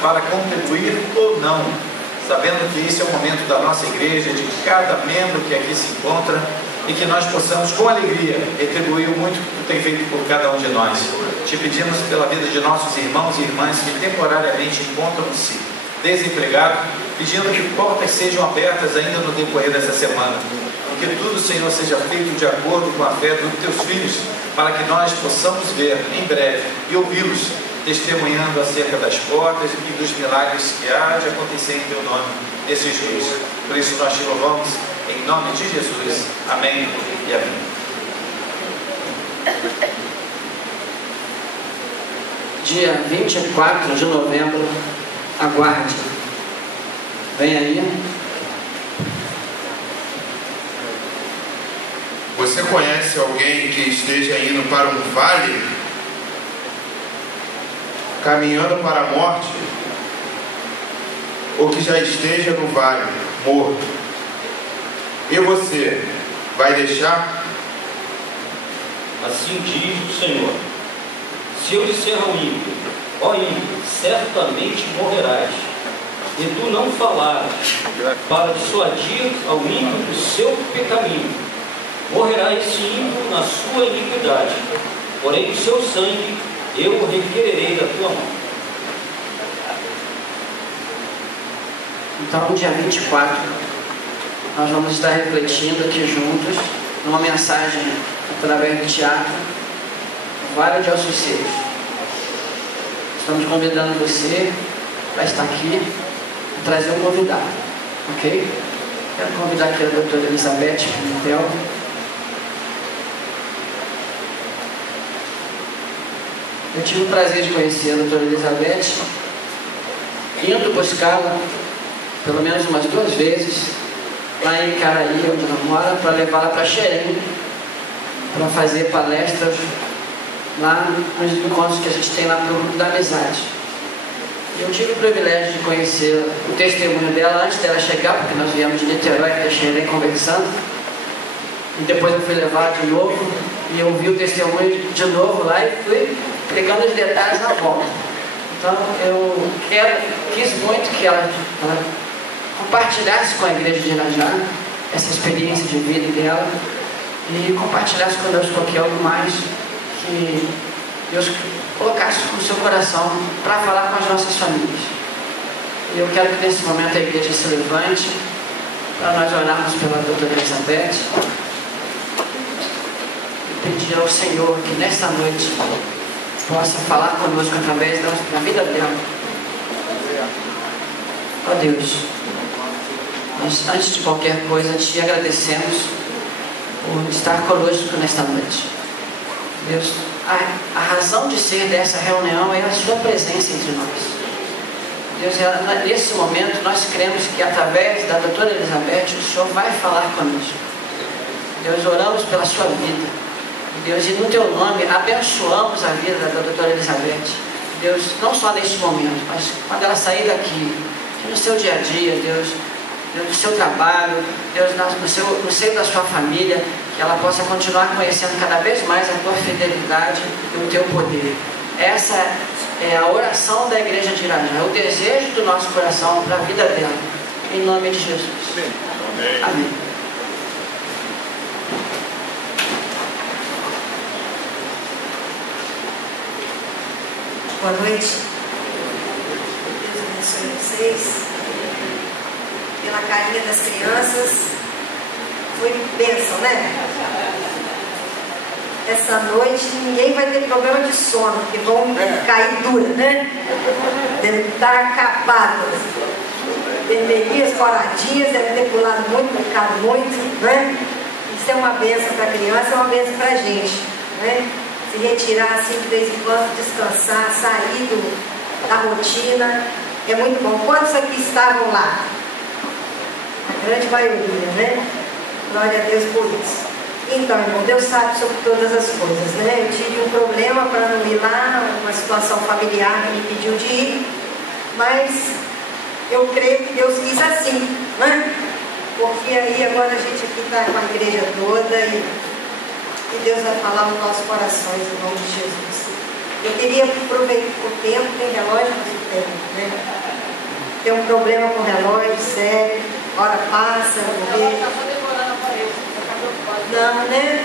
para contribuir ou não, sabendo que esse é o momento da nossa igreja, de cada membro que aqui se encontra, e que nós possamos, com alegria, retribuir o muito que tu tem feito por cada um de nós. Te pedimos pela vida de nossos irmãos e irmãs que temporariamente encontram-se desempregados, pedindo que portas sejam abertas ainda no decorrer dessa semana. Que tudo, Senhor, seja feito de acordo com a fé dos teus filhos, para que nós possamos ver em breve e ouvi-los testemunhando acerca das portas e dos milagres que há de acontecer em teu nome nesses dias. Por isso nós te louvamos em nome de Jesus. Amém e amém. Dia 24 de novembro, aguarde. Vem aí. Você conhece alguém que esteja indo para um vale, caminhando para a morte, ou que já esteja no vale, morto? E você, vai deixar? Assim diz o Senhor: se eu disser ao ímpio, ó ímpio, certamente morrerás, e tu não falares para dissuadir ao ímpio do seu pecamino, morrerá esse ímpio na sua iniquidade, porém o seu sangue eu o requererei da tua mão. Então, no dia 24, nós vamos estar refletindo aqui juntos, numa mensagem através do teatro, Vale de Ossos Secos. Estamos convidando você para estar aqui e trazer um convidado, ok? Quero convidar aqui a doutora Elizabeth Pimentel. Eu tive o prazer de conhecer a doutora Elizabeth, indo buscá-la pelo menos umas 2 vezes lá em Caraí, onde ela mora, para levá-la para Xerém, para fazer palestras lá nos encontros que a gente tem lá para o Grupo da Amizade. Eu tive o privilégio de conhecer o testemunho dela antes dela chegar, porque nós viemos de Niterói até Xerém conversando, e depois eu fui levá-la de novo e eu vi o testemunho de novo lá e fui pegando os detalhes na volta. Então eu quis muito que ela compartilhasse com a igreja de Irajá essa experiência de vida dela e compartilhasse conosco aqui algo mais que Deus colocasse no seu coração para falar com as nossas famílias. E eu quero que nesse momento a igreja se levante para nós orarmos pela doutora Elizabeth e pedir ao Senhor que nesta noite possa falar conosco através da vida dela. Ó Deus, nós, antes de qualquer coisa, te agradecemos por estar conosco nesta noite. Deus, a razão de ser dessa reunião é a sua presença entre nós. Deus, nesse momento nós cremos que através da doutora Elizabeth o Senhor vai falar conosco. Deus, oramos pela sua vida. Deus, e no teu nome abençoamos a vida da doutora Elizabeth. Deus, não só neste momento, mas quando ela sair daqui, no seu dia a dia, Deus, no seu trabalho, Deus, no seio da sua família, que ela possa continuar conhecendo cada vez mais a tua fidelidade e o teu poder. Essa é a oração da igreja de Irajá, é o desejo do nosso coração para a vida dela, em nome de Jesus. Amém. Amém. Boa noite. Deus abençoe vocês. Pela carinha das crianças, foi bênção, né? Essa noite ninguém vai ter problema de sono, porque vão cair dura, né? Deve estar acabadas. Vermelhinhas, coradinhas, deve ter pulado muito, brincado muito, né? Isso é uma bênção para a criança, é uma bênção para a gente, né? Se retirar assim de vez em quando, descansar, sair da rotina, é muito bom. Quantos aqui estavam lá? A grande maioria, né? Glória a Deus por isso. Então, irmão, Deus sabe sobre todas as coisas, né? Eu tive um problema para não ir lá, uma situação familiar que me pediu de ir, mas eu creio que Deus quis assim, né? Porque aí agora a gente aqui está com a igreja toda e Deus vai falar nos nossos corações, em nome de Jesus. Eu queria aproveitar o tempo, tem relógio? tem, né? Tem um problema com o relógio, sério, hora passa, não vê. Não, né?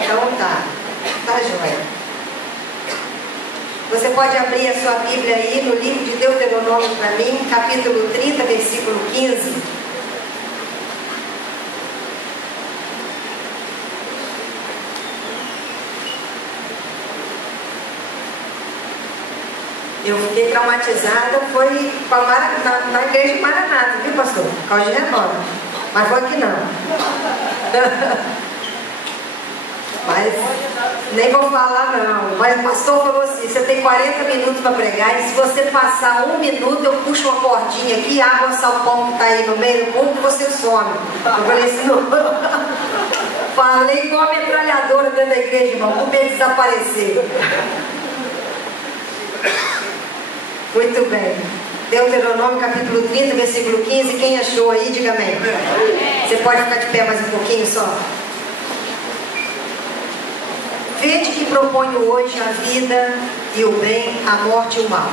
Então tá joia. Você pode abrir a sua Bíblia aí no livro de Deuteronômio para mim, capítulo 30, versículo 15. Eu fiquei traumatizada, foi na igreja de Maranata, viu, pastor? Por causa de renova. Mas foi aqui não. Mas nem vou falar não. Mas o pastor falou assim, você tem 40 minutos para pregar, e se você passar 1 minuto, eu puxo uma cordinha aqui, água, salpão que está aí no meio do público, você some. Eu falei assim, não. Falei igual a metralhadora dentro da igreja, irmão, com medo de desaparecer. Muito bem. Deuteronômio capítulo 30, versículo 15. Quem achou aí, diga amém. Você pode ficar de pé mais um pouquinho só. Vede que proponho hoje a vida e o bem, a morte e o mal.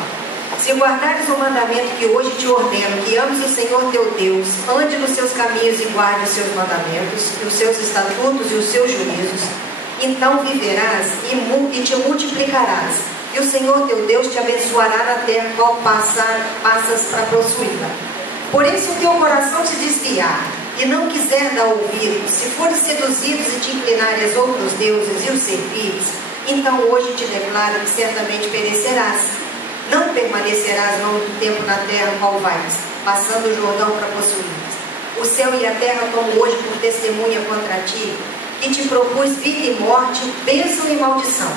Se guardares o mandamento que hoje te ordeno, que ames o Senhor teu Deus, ande nos seus caminhos e guarde os seus mandamentos, e os seus estatutos e os seus juízos, então viverás e te multiplicarás. E o Senhor teu Deus te abençoará na terra qual passas para possuí-la. Porém, se o teu coração se desviar e não quiser dar ouvido, se fores seduzidos e te inclinares a outros deuses e os servires, então hoje te declaro que certamente perecerás. Não permanecerás longo tempo na terra qual vais, passando o Jordão para possuí-las. O céu e a terra tomam hoje por testemunha contra ti, que te propus vida e morte, bênção e maldição.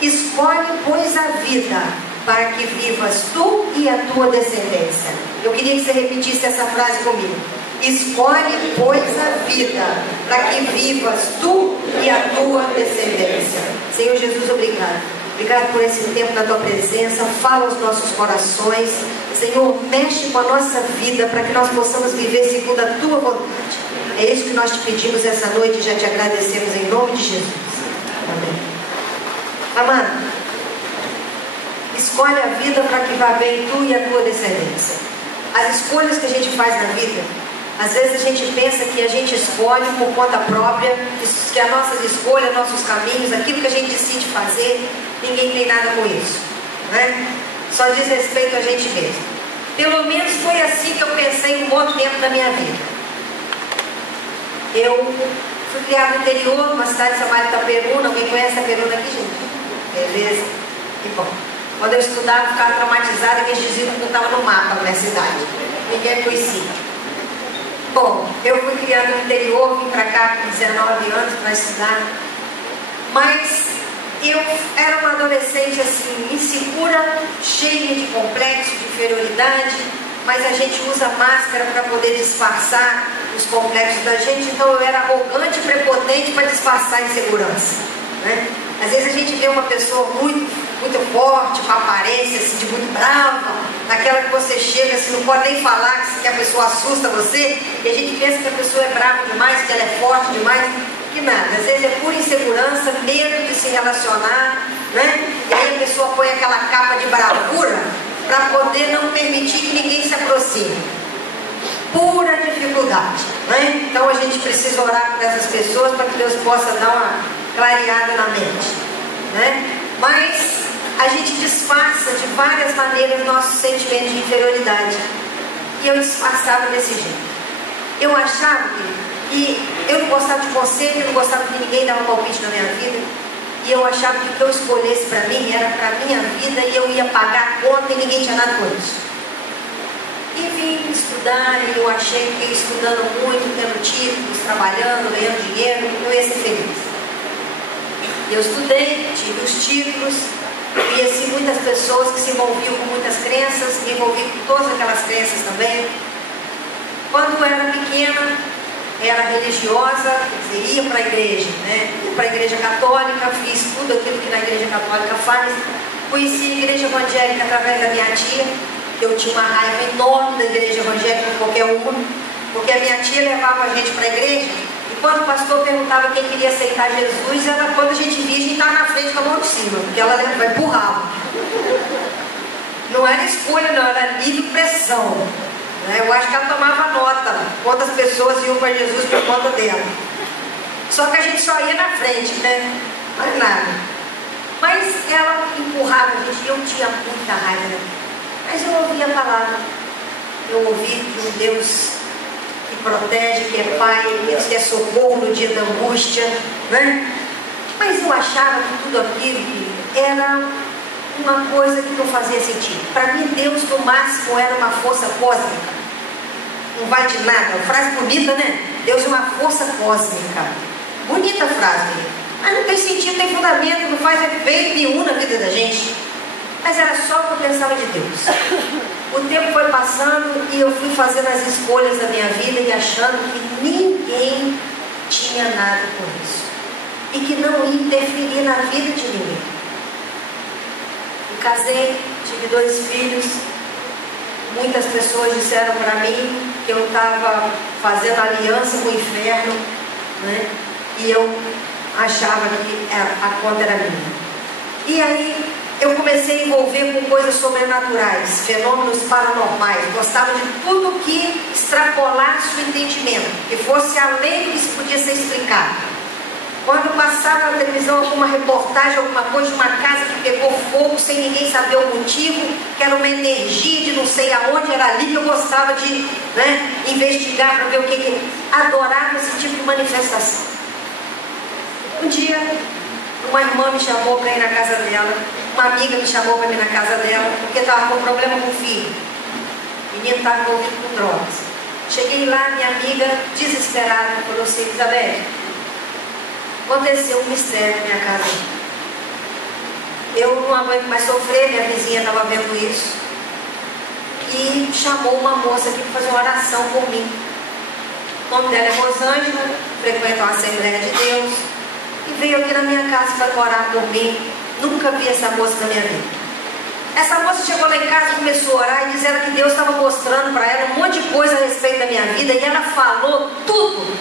Escolhe, pois, a vida, para que vivas tu e a tua descendência. Eu queria que você repetisse essa frase comigo. Escolhe, pois, a vida, para que vivas tu e a tua descendência. Senhor Jesus, obrigado. Obrigado por esse tempo na tua presença. Fala aos nossos corações. Senhor, mexe com a nossa vida, para que nós possamos viver segundo a tua vontade. É isso que nós te pedimos essa noite e já te agradecemos em nome de Jesus. Amém. Amado, escolhe a vida para que vá bem tu e a tua descendência. As escolhas que a gente faz na vida, às vezes a gente pensa que a gente escolhe por conta própria, que as nossas escolhas, nossos caminhos, aquilo que a gente decide fazer, ninguém tem nada com isso, né? Só diz respeito a gente mesmo. Pelo menos foi assim que eu pensei um bom tempo da minha vida. Eu fui criado no interior, numa cidade chamada Itaperuna. Alguém conhece Itaperuna aqui, gente? Beleza? E bom, quando eu estudava, eu ficava traumatizada que eles diziam que eu estava no mapa da minha cidade. Ninguém conhecia. Bom, eu fui criada no interior, vim para cá com 19 anos para estudar. Mas eu era uma adolescente assim, insegura, cheia de complexo, de inferioridade. Mas a gente usa máscara para poder disfarçar os complexos da gente. Então eu era arrogante e prepotente para disfarçar a insegurança, né? Às vezes a gente vê uma pessoa muito forte, com aparência assim, de muito brava, naquela que você chega assim, não pode nem falar, que a pessoa assusta você, e a gente pensa que a pessoa é brava demais, que ela é forte demais, que nada. Às vezes é pura insegurança, medo de se relacionar, né? E aí a pessoa põe aquela capa de bravura para poder não permitir que ninguém se aproxime. Pura dificuldade, né? Então a gente precisa orar por essas pessoas para que Deus possa dar uma clareada na mente, né? Mas a gente disfarça de várias maneiras nossos sentimentos de inferioridade. E eu disfarçava desse jeito. Eu achava que eu não gostava de conselho, eu não gostava que ninguém dava um palpite na minha vida. E eu achava que o que eu escolhesse para mim era para a minha vida e eu ia pagar a conta e ninguém tinha nada com isso. E vim estudar e eu achei que estudando muito, tendo títulos, trabalhando, ganhando dinheiro, eu ia ser feliz. Eu estudei, tive os títulos, conheci muitas pessoas que se envolviam com muitas crenças, me envolvi com todas aquelas crenças também. Quando eu era pequena, era religiosa, quer dizer, ia para a igreja, né? Ia para a igreja católica, fiz tudo aquilo que na igreja católica faz. Conheci a igreja evangélica através da minha tia. Eu tinha uma raiva enorme da igreja evangélica, qualquer uma, porque a minha tia levava a gente para a igreja. Quando o pastor perguntava quem queria aceitar Jesus, quando a gente via, a gente estava na frente com a mão de cima, porque ela vai empurrar. Não era escolha, não, era livre pressão. Né? Eu acho que ela tomava nota quantas pessoas iam para Jesus por conta dela. Só que a gente só ia na frente, né? Mais nada. Mas ela empurrava a gente, eu tinha muita raiva, né? Mas eu ouvia a palavra. Eu ouvi de um Deus que protege, que é Pai, que é socorro no dia da angústia, né? Mas eu achava que tudo aquilo era uma coisa que não fazia sentido. Para mim, Deus no máximo era uma força cósmica. Não vale de nada. Uma frase bonita, né? Deus é uma força cósmica. Bonita frase. Mas não tem sentido, tem fundamento, não faz efeito nenhum na vida da gente. Mas era só o que eu pensava de Deus. O tempo foi passando e eu fui fazendo as escolhas da minha vida e achando que ninguém tinha nada com isso. E que não ia interferir na vida de ninguém. Eu casei, tive 2 filhos. Muitas pessoas disseram para mim que eu estava fazendo aliança com o inferno, né? E eu achava que a conta era minha. E aí eu comecei a envolver com coisas sobrenaturais, fenômenos paranormais. Gostava de tudo que extrapolasse o entendimento, que fosse além do que podia ser explicado. Quando passava na televisão alguma reportagem, alguma coisa de uma casa que pegou fogo sem ninguém saber o motivo, que era uma energia de não sei aonde, era ali, eu gostava de investigar para ver o que adorava esse tipo de manifestação. Um dia, uma irmã me chamou para ir na casa dela, uma amiga me chamou para ir na casa dela, porque estava com problema com o filho. O menino estava envolvido com drogas. Cheguei lá, minha amiga, desesperada, falou assim: Elizabeth, aconteceu um mistério na minha casa. Eu não aguento mais sofrer, minha vizinha estava vendo isso. E chamou uma moça aqui para fazer uma oração por mim. O nome dela é Rosângela, frequenta uma Assembleia de Deus. E veio aqui na minha casa para orar por mim. Nunca vi essa moça na minha vida. Essa moça chegou lá em casa e começou a orar e dizendo que Deus estava mostrando para ela um monte de coisa a respeito da minha vida. E ela falou tudo,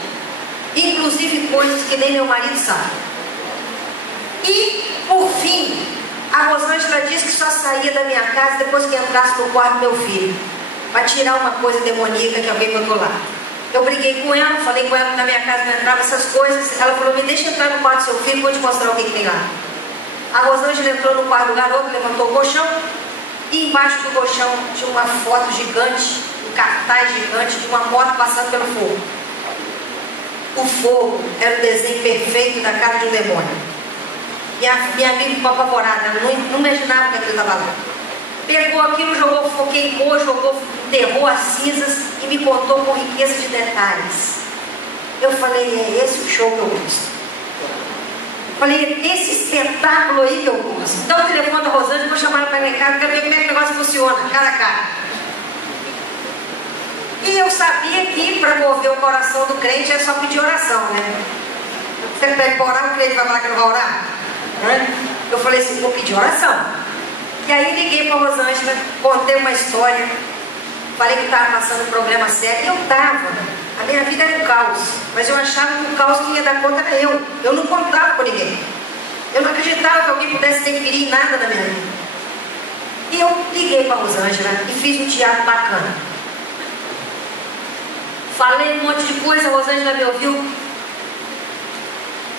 inclusive coisas que nem meu marido sabe. E, por fim, a Rosângela disse que só saía da minha casa depois que entrasse no quarto do meu filho, para tirar uma coisa demoníaca que alguém botou lá. Eu briguei com ela, falei com ela que na minha casa não entrava essas coisas. Ela falou: me deixa entrar no quarto do seu filho, vou te mostrar o que tem lá. A Rosângela entrou no quarto do garoto, levantou o colchão, e embaixo do colchão tinha uma foto gigante, um cartaz gigante de uma moto passando pelo fogo. O fogo era o desenho perfeito da cara de um demônio. Minha amiga ficou apavorada, ela não imaginava que aquilo estava lá. Pegou aquilo, jogou, queimou, enterrou as cinzas e me contou com riqueza de detalhes. Eu falei: é esse o show que eu gosto. Falei: esse espetáculo aí que eu gosto. Então o telefone da Rosângela, vou chamar ela para ir em casa, quero ver como é que o negócio funciona, cara a cara. E eu sabia que para mover o coração do crente é só pedir oração, né? Você pede para orar, o crente vai falar que não vai orar? Né? Eu falei assim: vou pedir oração. E aí liguei para a Rosângela, contei uma história, falei que estava passando um problema sério. E eu estava, a minha vida era um caos, mas eu achava que o caos que ia dar conta era eu. Eu não contava com ninguém. Eu não acreditava que alguém pudesse interferir em nada na minha vida. E eu liguei para a Rosângela e fiz um teatro bacana. Falei um monte de coisa, a Rosângela me ouviu.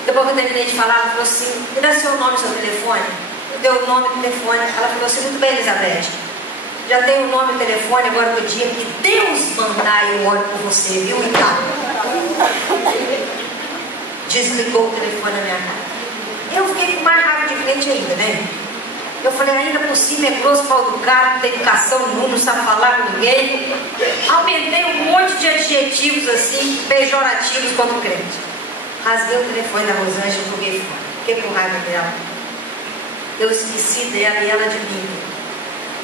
Depois que eu terminei de falar, ela falou assim: me dá seu nome e seu telefone. Deu o nome e o telefone. Ela falou assim: muito bem, Elizabeth, já tenho o nome e o telefone, agora no dia que Deus mandar eu oro por você, viu? E tá. Desligou o telefone na minha cara. Eu fiquei com mais raiva de frente ainda, né? Eu falei: ainda por cima é grosso, mal educado, não tem educação nenhuma, não sabe falar com ninguém. Aumentei um monte de adjetivos assim, pejorativos contra o crente. Rasguei o telefone da Rosângela e joguei fora. Fiquei com raiva dela. Eu esqueci dela e ela de mim.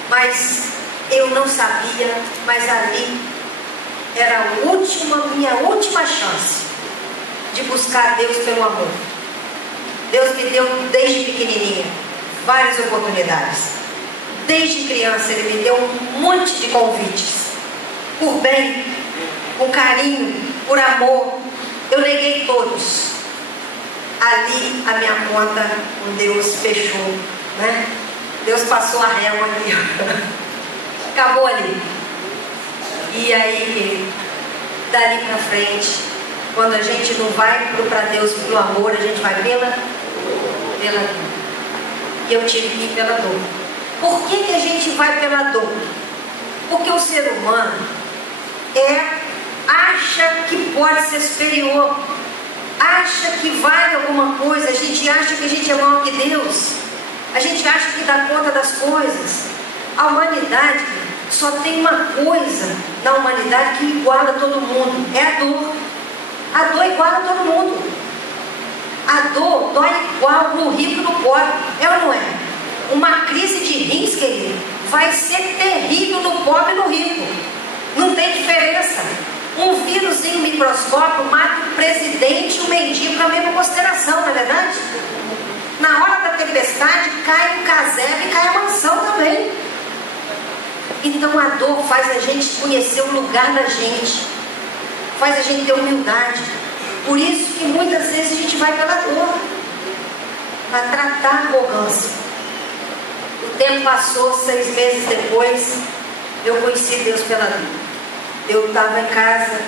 Mas eu não sabia, mas ali era a minha última chance de buscar Deus pelo amor. Deus me deu desde pequenininha várias oportunidades. Desde criança Ele me deu um monte de convites, por bem, por carinho, por amor. Eu neguei todos. Ali a minha conta com Deus fechou, né? Deus passou a régua aqui. Acabou ali. E aí, dali para frente, quando a gente não vai para Deus pelo amor, a gente vai pela dor. E eu tive que ir pela dor. Por que a gente vai pela dor? Porque o ser humano acha que pode ser superior, acha que vale alguma coisa, a gente acha que a gente é maior que Deus, a gente acha que dá conta das coisas. A humanidade só tem uma coisa na humanidade que iguala todo mundo, é a dor. A dor iguala todo mundo. A dor dói igual no rico e no pobre, é ou não é? Uma crise de rins, querido, vai ser terrível no pobre e no rico, não tem diferença. Um vírusinho microscópio mata o presidente e o mendigo na mesma consideração, não é verdade? Na hora da tempestade cai o casebre e cai a mansão também. Então a dor faz a gente conhecer o lugar da gente, faz a gente ter humildade. Por isso que muitas vezes a gente vai pela dor, para tratar a arrogância. O tempo passou, 6 meses depois, eu conheci Deus pela dor. Eu estava em casa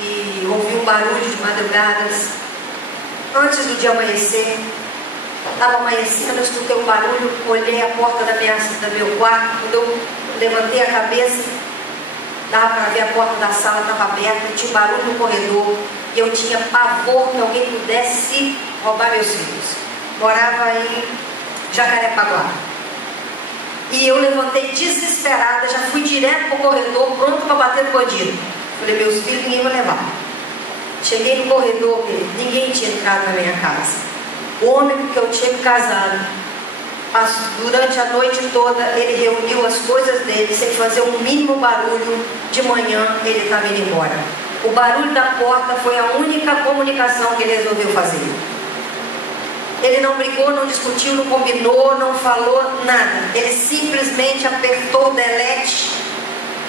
e ouvi um barulho de madrugadas, antes do dia amanhecer. Estava amanhecendo, eu escutei um barulho, olhei a porta do meu quarto. Quando eu levantei a cabeça, dava para ver a porta da sala, estava aberta, tinha um barulho no corredor. E eu tinha pavor que alguém pudesse roubar meus filhos. Morava em Jacarepaguá. E eu levantei desesperada, já fui direto para o corredor, pronto para bater no bandido. Falei, meus filhos ninguém vai levar. Cheguei no corredor, ninguém tinha entrado na minha casa. O homem que eu tinha casado, durante a noite toda, ele reuniu as coisas dele, sem fazer um mínimo barulho. De manhã, ele estava indo embora. O barulho da porta foi a única comunicação que ele resolveu fazer. Ele não brigou, não discutiu, não combinou, não falou nada. Ele simplesmente apertou o delete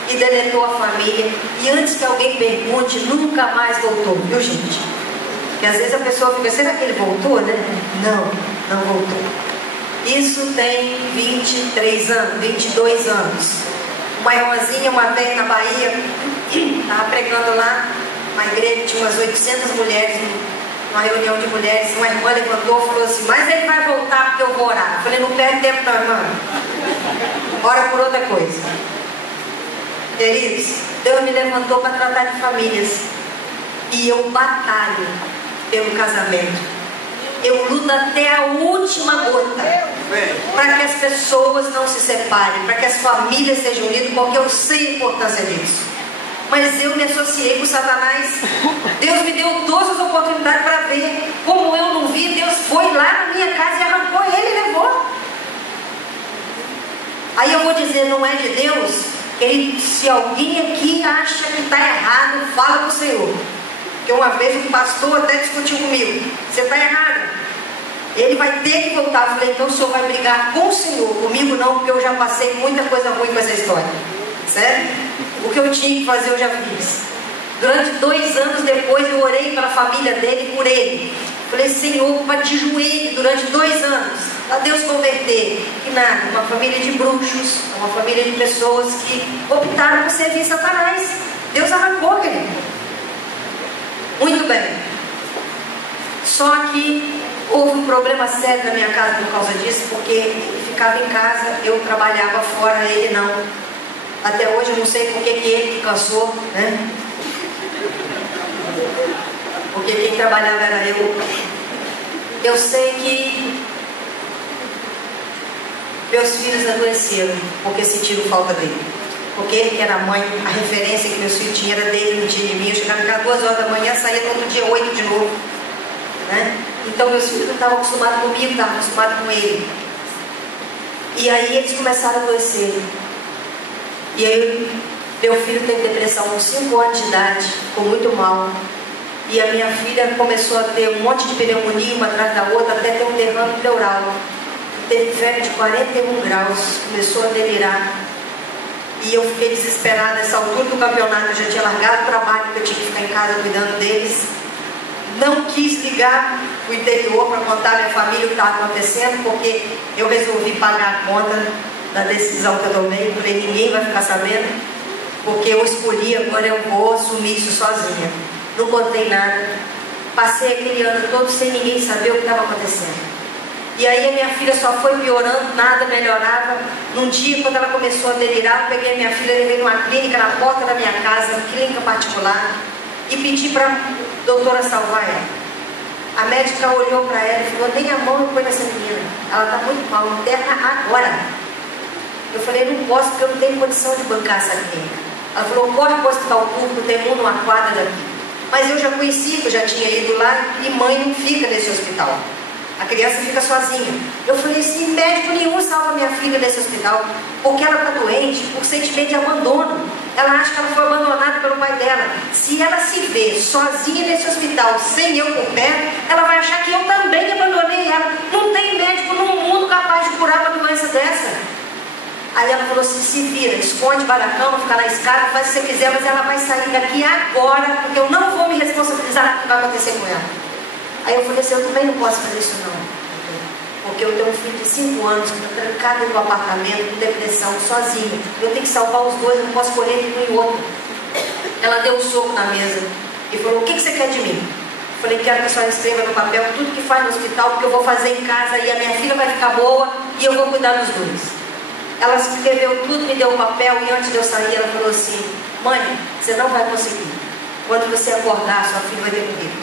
e deletou a família. E antes que alguém pergunte, nunca mais voltou, viu, gente? Porque às vezes a pessoa fica, será que ele voltou, né? Não voltou. Isso tem 23 anos, 22 anos. Uma irmãzinha, uma vez na Bahia, estava pregando lá, uma igreja, tinha umas 800 mulheres, uma reunião de mulheres. Uma irmã levantou e falou assim, mas ele vai voltar porque eu vou orar. Eu falei, não perde tempo não, irmã, ora por outra coisa. Queridos, Deus me levantou para tratar de famílias, e eu batalho pelo casamento. Eu luto até a última gota para que as pessoas não se separem, para que as famílias sejam unidas, porque eu sei a importância disso. Mas eu me associei com Satanás. Deus me deu todas as oportunidades para ver. Como eu não vi, Deus foi lá na minha casa e arrancou ele e levou. Aí eu vou dizer, não é de Deus? Se alguém aqui acha que está errado, fala para o Senhor. Porque uma vez um pastor até discutiu comigo, você está errado, ele vai ter que voltar. Eu falei, então o senhor vai brigar com o Senhor, comigo não, porque eu já passei muita coisa ruim com essa história, certo? O que eu tinha que fazer eu já fiz. Durante 2 anos depois eu orei pela família dele, por ele. Falei, Senhor, para de joelho durante 2 anos, para Deus converter. Que nada, uma família de bruxos, uma família de pessoas que optaram por servir Satanás. Deus arrancou, querido. Muito bem. Só que houve um problema sério na minha casa por causa disso, porque ele ficava em casa, eu trabalhava fora, ele não. Até hoje eu não sei por que ele cansou, né? Porque quem trabalhava era eu. Eu sei que meus filhos adoeceram porque sentiram falta dele. Porque ele que era a mãe, a referência que meus filhos tinham era dele, não tinha de mim. Eu chegava em casa 2 horas da manhã, saía no outro dia 8 de novo, né? Então meus filhos não estavam acostumados comigo, estavam acostumados com ele. E aí eles começaram a adoecer. E aí meu filho teve depressão com 5 anos de idade, ficou muito mal. E a minha filha começou a ter um monte de pneumonia, uma atrás da outra, até ter um derrame pleural. Teve febre de 41 graus, começou a delirar. E eu fiquei desesperada. Nessa altura do campeonato eu já tinha largado o trabalho, porque eu tinha que ficar em casa cuidando deles. não quis ligar o interior para contar à minha família o que estava acontecendo, porque eu resolvi pagar a conta da decisão que eu tomei. Falei, ninguém vai ficar sabendo, porque eu escolhi, agora eu vou assumir isso sozinha. Não contei nada. Passei aquele ano todo sem ninguém saber o que estava acontecendo. E aí a minha filha só foi piorando, nada melhorava. Num dia, quando ela começou a delirar, eu peguei a minha filha, levei numa clínica na porta da minha casa, clínica particular, e pedi para a doutora salvar ela. A médica olhou para ela e falou, nem a mão eu ponho nessa menina, ela está muito mal, interna agora. Eu falei, não posso, porque eu não tenho condição de bancar essa clínica. Ela falou, corre para o hospital público, tem um numa quadra daqui. Mas eu já conheci, eu já tinha ido lá, e mãe não fica nesse hospital. A criança fica sozinha. Eu falei assim, médico nenhum salva minha filha nesse hospital, porque ela está doente por sentimento de abandono. Ela acha que ela foi abandonada pelo pai dela. Se ela se vê sozinha nesse hospital, sem eu por perto, ela vai achar que eu também abandonei ela. Não tem médico no mundo capaz de curar uma doença dessa. Aí ela falou assim, se vira, esconde debaixo da cama, fica na escada, faz o que você quiser, mas ela vai sair daqui agora, porque eu não vou me responsabilizar do que vai acontecer com ela. Aí eu falei assim, eu também não posso fazer isso não, porque eu tenho um filho de 5 anos que está trancado dentro do apartamento, com depressão, sozinho. Eu tenho que salvar os dois, eu não posso correr de um e outro. Ela deu um soco na mesa e falou, o que você quer de mim? Eu falei, quero que a senhora escreva no papel tudo que faz no hospital, porque eu vou fazer em casa e a minha filha vai ficar boa e eu vou cuidar dos dois. Ela escreveu tudo, me deu o papel e antes de eu sair ela falou assim, mãe, você não vai conseguir. Quando você acordar, sua filha vai ter comigo,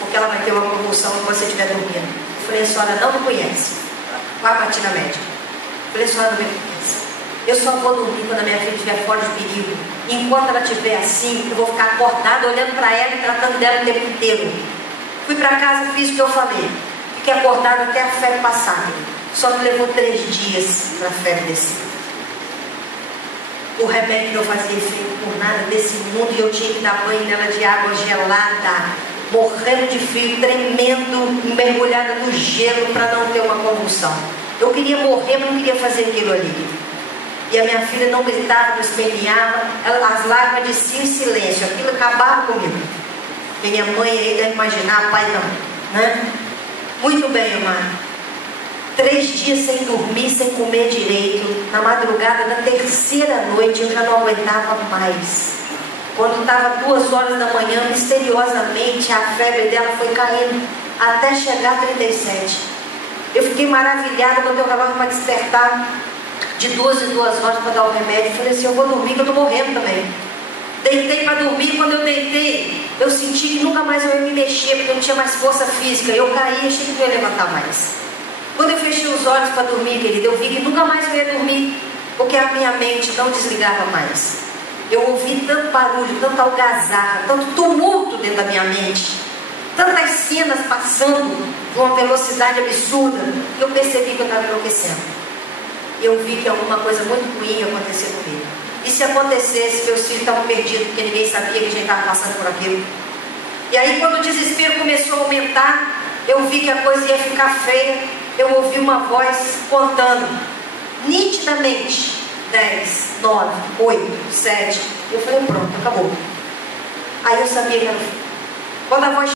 porque ela vai ter uma convulsão quando você estiver dormindo. Eu falei, a senhora não me conhece. Vai bater na médica. Eu falei, a senhora não me conhece. Eu só vou dormir quando a minha filha estiver fora de perigo. Enquanto ela estiver assim, eu vou ficar acordada, olhando para ela e tratando dela o tempo inteiro. Fui para casa, fiz o que eu falei. Fiquei acordada até a febre passar. Só que levou 3 dias para a febre descer. O remédio não fazia efeito por nada desse mundo e eu tinha que dar banho nela de água gelada, morrendo de frio, tremendo, mergulhada no gelo para não ter uma convulsão. Eu queria morrer, mas não queria fazer aquilo ali. E a minha filha não gritava, não esperneava, as lágrimas desciam em silêncio, aquilo acabava comigo. E minha mãe ainda imaginar, pai não, né? Muito bem, amado. 3 dias sem dormir, sem comer direito. Na madrugada da 3ª noite eu já não aguentava mais. Quando estava 2 horas da manhã, misteriosamente a febre dela foi caindo até chegar a 37. Eu fiquei maravilhada quando eu relógio para despertar de 2 em 2 horas para dar o remédio. Falei assim, eu vou dormir que eu estou morrendo também. Deitei para dormir, quando eu deitei, eu senti que nunca mais eu ia me mexer, porque eu não tinha mais força física. Eu caí e achei que não ia levantar mais. Quando eu fechei os olhos para dormir, querida, eu vi que nunca mais eu ia dormir, porque a minha mente não desligava mais. Eu ouvi tanto barulho, tanta algazarra, tanto tumulto dentro da minha mente, tantas cenas passando de uma velocidade absurda, que eu percebi que eu estava enlouquecendo. Eu vi que alguma coisa muito ruim ia acontecer comigo. E se acontecesse, meus filhos estavam perdidos, porque ninguém sabia que a gente estava passando por aquilo. E aí, quando o desespero começou a aumentar, eu vi que a coisa ia ficar feia. Eu ouvi uma voz contando nitidamente: 10, 9, 8, 7. Eu falei, pronto, acabou. Aí eu sabia que era o fim. Quando a voz